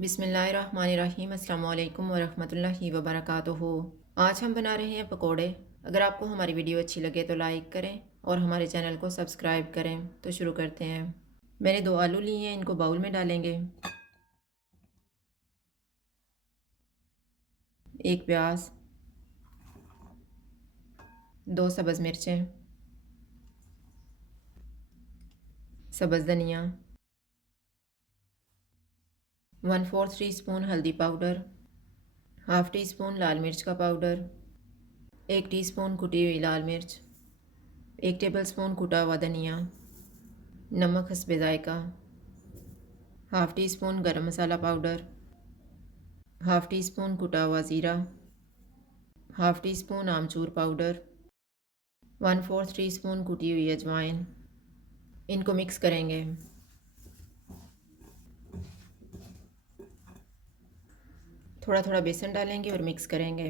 बिस्मिल्लाहिर्रहमानिर्रहीम अस्सलाम वालेकुम वरहमतुल्लाहि वबरकातुहू। आज हम बना रहे हैं पकोड़े। अगर आपको हमारी वीडियो अच्छी लगे तो लाइक करें और हमारे चैनल को सब्सक्राइब करें। तो शुरू करते हैं। मैंने 2 आलू लिए हैं, इनको बाउल में डालेंगे। 1 प्याज, 2 सब्ज़ मिर्चें, सब्ज़ धनिया, 1/4 टीस्पून हल्दी पाउडर, हाफ़ टी स्पून लाल मिर्च का पाउडर, 1 टीस्पून कुटी हुई लाल मिर्च, 1 टेबलस्पून कुटा हुआ धनिया, नमक हस्बे ज़ायका, हाफ़ टी स्पून गरम मसाला पाउडर, हाफ़ टी स्पून कुटा हुआ ज़ीरा, हाफ़ टी स्पून आमचूर पाउडर, 1/4 टीस्पून कुटी हुई अजवाइन। इनको मिक्स करेंगे। थोड़ा थोड़ा बेसन डालेंगे और मिक्स करेंगे।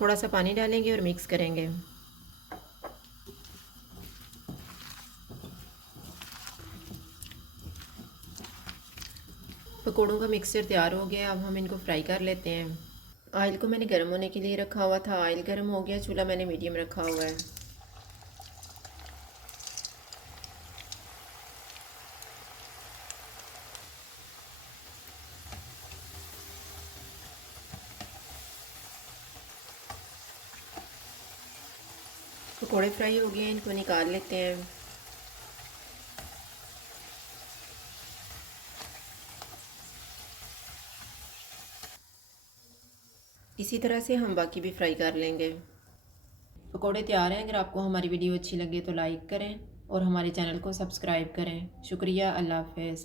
थोड़ा सा पानी डालेंगे और मिक्स करेंगे। पकौड़ों का मिक्सचर तैयार हो गया। अब हम इनको फ्राई कर लेते हैं। ऑयल को मैंने गर्म होने के लिए रखा हुआ था। ऑयल गर्म हो गया। चूल्हा मैंने मीडियम रखा हुआ है। पकौड़े फ्राई हो गए हैं, इनको निकाल लेते हैं। इसी तरह से हम बाकी भी फ्राई कर लेंगे। पकौड़े तैयार हैं। अगर आपको हमारी वीडियो अच्छी लगे तो लाइक करें और हमारे चैनल को सब्सक्राइब करें। शुक्रिया। अल्लाह हाफ़िज़।